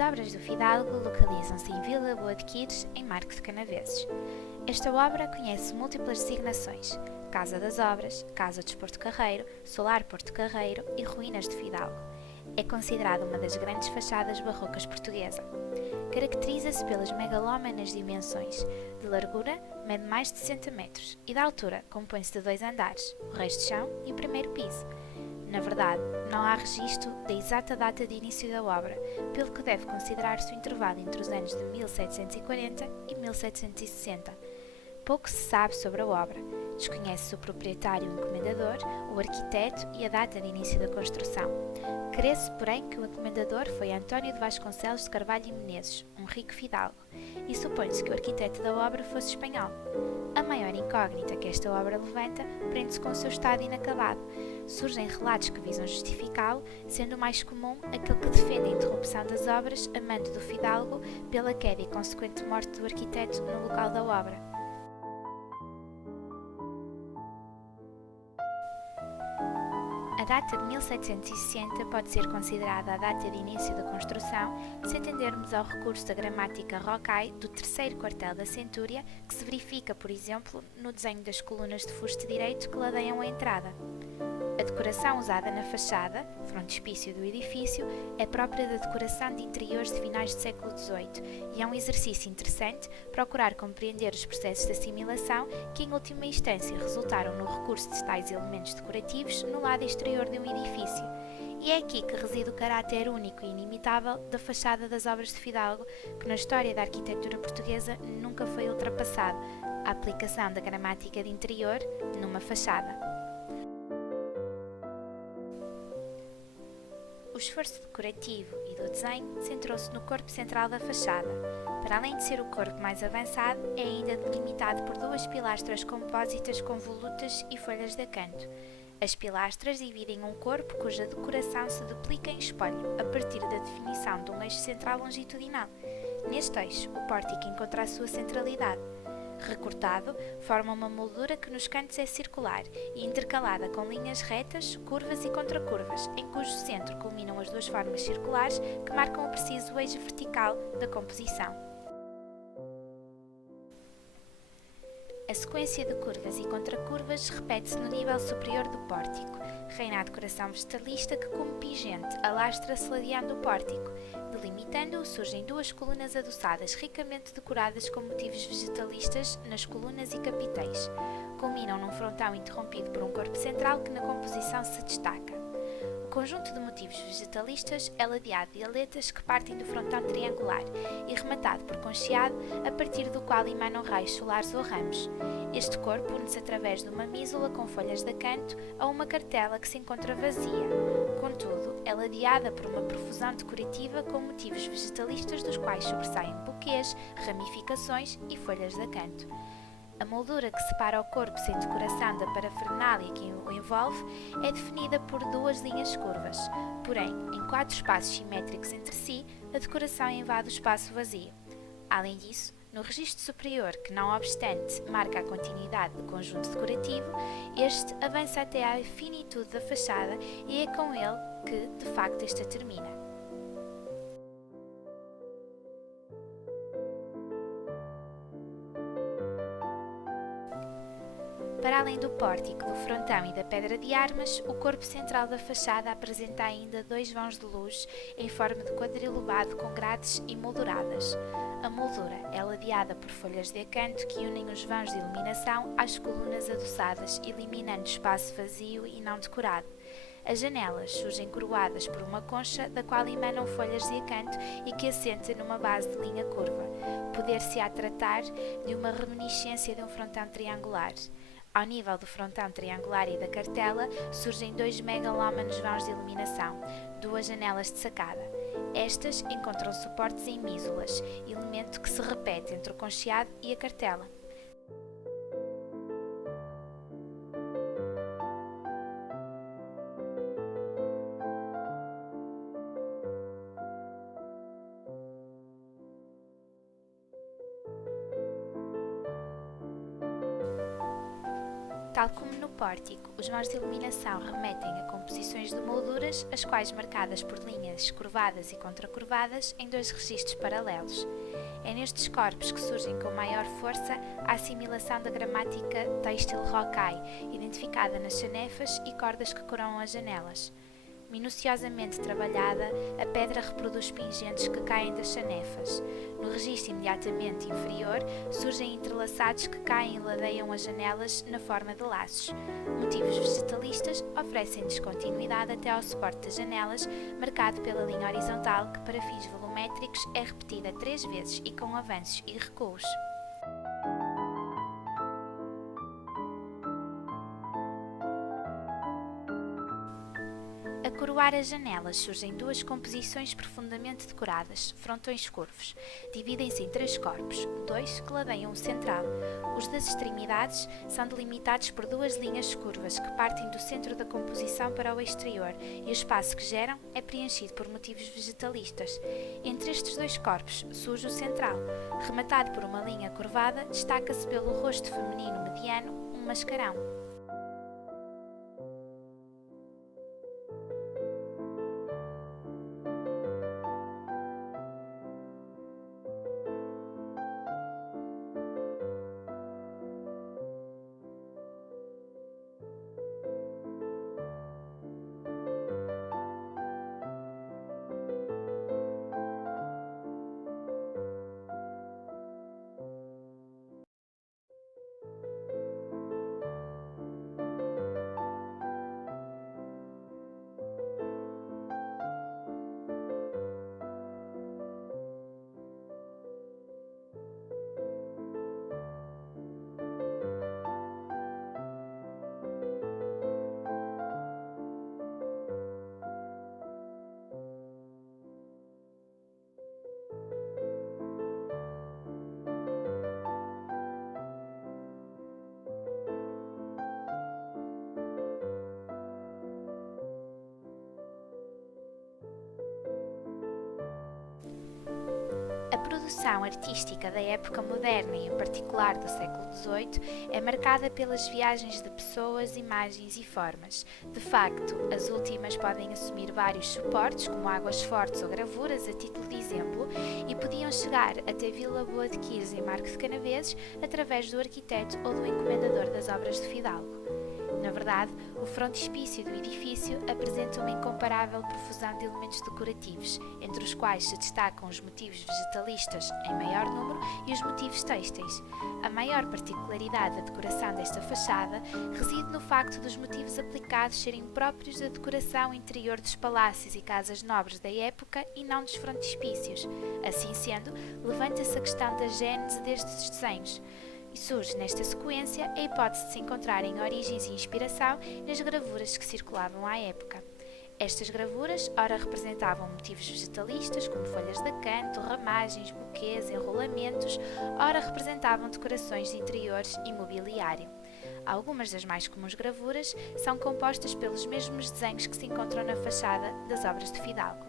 As obras do Fidalgo localizam-se em Vila Boa de Quires, em Marco de Canaveses. Esta obra conhece múltiplas designações: Casa das Obras, Casa dos Porto Carreiro, Solar Porto Carreiro e Ruínas de Fidalgo. É considerada uma das grandes fachadas barrocas portuguesa. Caracteriza-se pelas megalómanas dimensões. De largura, mede mais de 60 metros e de altura compõe-se de 2 andares, o resto de chão e o primeiro piso. Na verdade, não há registro da exata data de início da obra, pelo que deve considerar-se o intervalo entre os anos de 1740 e 1760. Pouco se sabe sobre a obra. Desconhece-se o proprietário e o encomendador, o arquiteto e a data de início da construção. Crê-se, porém, que o encomendador foi António de Vasconcelos de Carvalho e Menezes, um rico fidalgo, e supõe-se que o arquiteto da obra fosse espanhol. A maior incógnita que esta obra levanta prende-se com o seu estado inacabado. Surgem relatos que visam justificá-lo, sendo o mais comum aquele que defende a interrupção das obras a mando do fidalgo pela queda e consequente morte do arquiteto no local da obra. A data de 1760 pode ser considerada a data de início da construção, se atendermos ao recurso da gramática Rocaille do terceiro quartel da centúria, que se verifica, por exemplo, no desenho das colunas de fuste direito que ladeiam a entrada. A decoração usada na fachada, frontispício do edifício, é própria da decoração de interiores de finais do século XVIII e é um exercício interessante procurar compreender os processos de assimilação que, em última instância, resultaram no recurso de tais elementos decorativos no lado exterior de um edifício. E é aqui que reside o caráter único e inimitável da fachada das obras de Fidalgo, que na história da arquitetura portuguesa nunca foi ultrapassado: a aplicação da gramática de interior numa fachada. O esforço decorativo e do desenho centrou-se no corpo central da fachada. Para além de ser o corpo mais avançado, é ainda delimitado por 2 pilastras compósitas com volutas e folhas de acanto. As pilastras dividem um corpo cuja decoração se duplica em espelho, a partir da definição de um eixo central longitudinal. Neste eixo, o pórtico encontra a sua centralidade. Recortado, forma uma moldura que nos cantos é circular e intercalada com linhas retas, curvas e contracurvas, em cujo centro culminam as 2 formas circulares que marcam o preciso eixo vertical da composição. A sequência de curvas e contracurvas repete-se no nível superior do pórtico. Reina a decoração vegetalista que, como pingente, alastra-se ladeando o pórtico. Delimitando-o, surgem 2 colunas adoçadas ricamente decoradas com motivos vegetalistas nas colunas e capiteis. Culminam num frontão interrompido por um corpo central que na composição se destaca. O conjunto de motivos vegetalistas é ladeado de aletas que partem do frontão triangular e rematado por concheado, a partir do qual emanam raios solares ou ramos. Este corpo une-se através de uma mísula com folhas de acanto a uma cartela que se encontra vazia. Contudo, é ladeada por uma profusão decorativa com motivos vegetalistas dos quais sobressaem buquês, ramificações e folhas de acanto. A moldura que separa o corpo sem decoração da parafernália que o envolve é definida por 2 linhas curvas. Porém, em 4 espaços simétricos entre si, a decoração invade o espaço vazio. Além disso, no registro superior, que não obstante marca a continuidade do conjunto decorativo, este avança até à finitude da fachada e é com ele que, de facto, esta termina. Para além do pórtico, do frontão e da pedra de armas, o corpo central da fachada apresenta ainda 2 vãos de luz em forma de quadrilobado com grades emolduradas. A moldura é ladeada por folhas de acanto que unem os vãos de iluminação às colunas adoçadas, eliminando espaço vazio e não decorado. As janelas surgem coroadas por uma concha da qual emanam folhas de acanto e que assenta numa base de linha curva. Poder-se-á tratar de uma reminiscência de um frontão triangular. Ao nível do frontão triangular e da cartela, surgem 2 megalómanos vãos de iluminação, 2 janelas de sacada. Estas encontram suportes em mísulas, elemento que se repete entre o concheado e a cartela. Tal como no pórtico, os mãos de iluminação remetem a composições de molduras, as quais marcadas por linhas curvadas e contracurvadas em dois registros paralelos. É nestes corpos que surgem com maior força a assimilação da gramática têxtil rocaille, identificada nas sanefas e cordas que coroam as janelas. Minuciosamente trabalhada, a pedra reproduz pingentes que caem das sanefas. No registro imediatamente inferior, surgem entrelaçados que caem e ladeiam as janelas na forma de laços. Motivos vegetalistas oferecem descontinuidade até ao suporte das janelas, marcado pela linha horizontal que, para fins volumétricos, é repetida 3 vezes e com avanços e recuos. A coroar as janelas surgem duas composições profundamente decoradas, frontões curvos. Dividem-se em 3 corpos, 2 que ladeiam o central. Os das extremidades são delimitados por 2 linhas curvas que partem do centro da composição para o exterior, e o espaço que geram é preenchido por motivos vegetalistas. Entre estes 2 corpos surge o central. Rematado por uma linha curvada, destaca-se pelo rosto feminino mediano um mascarão. A produção artística da época moderna e em particular do século XVIII é marcada pelas viagens de pessoas, imagens e formas. De facto, as últimas podem assumir vários suportes, como águas fortes ou gravuras, a título de exemplo, e podiam chegar até Vila Boa de Quires em Marco de Canaveses através do arquiteto ou do encomendador das obras de Fidalgo. Na verdade, o frontispício do edifício apresenta uma incomparável profusão de elementos decorativos, entre os quais se destacam os motivos vegetalistas em maior número e os motivos têxteis. A maior particularidade da decoração desta fachada reside no facto dos motivos aplicados serem próprios da decoração interior dos palácios e casas nobres da época e não dos frontispícios. Assim sendo, levanta-se a questão da gênese destes desenhos. E surge nesta sequência a hipótese de se encontrarem origens e inspiração nas gravuras que circulavam à época. Estas gravuras ora representavam motivos vegetalistas, como folhas de acanto, ramagens, buquês, enrolamentos, ora representavam decorações de interiores e mobiliário. Algumas das mais comuns gravuras são compostas pelos mesmos desenhos que se encontram na fachada das obras de Fidalgo.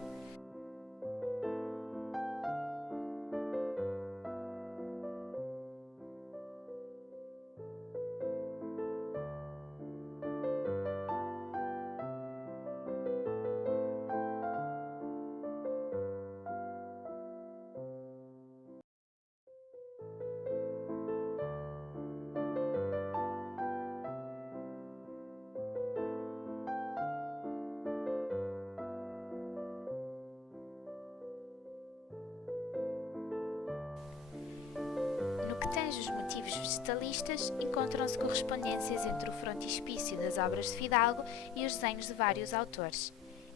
No que tange os motivos vegetalistas, encontram-se correspondências entre o frontispício das obras de Fidalgo e os desenhos de vários autores.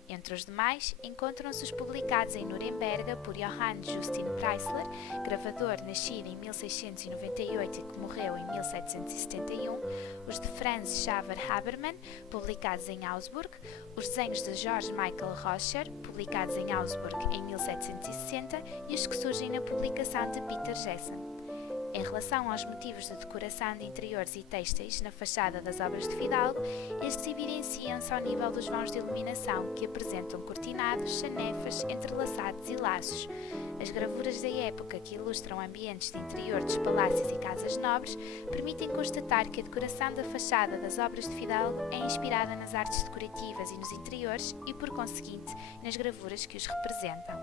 Entre os demais, encontram-se os publicados em Nuremberg por Johann Justin Preisler, gravador nascido em 1698 e que morreu em 1771, os de Franz Xaver Habermann, publicados em Augsburg, os desenhos de George Michael Roscher, publicados em Augsburg em 1760, e os que surgem na publicação de Peter Gessen. Em relação aos motivos de decoração de interiores e têxteis na fachada das obras de Fidalgo, estes evidenciam-se ao nível dos vãos de iluminação, que apresentam cortinados, sanefas, entrelaçados e laços. As gravuras da época que ilustram ambientes de interior dos palácios e casas nobres permitem constatar que a decoração da fachada das obras de Fidalgo é inspirada nas artes decorativas e nos interiores e, por conseguinte, nas gravuras que os representam.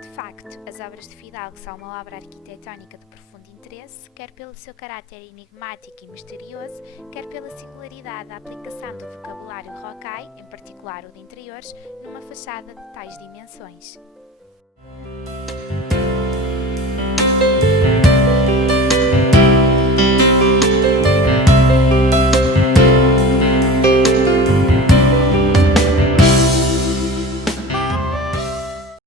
De facto, as obras de Fidalgo são uma obra arquitetónica de profundo interesse, quer pelo seu caráter enigmático e misterioso, quer pela singularidade da aplicação do vocabulário rocaille, em particular o de interiores, numa fachada de tais dimensões.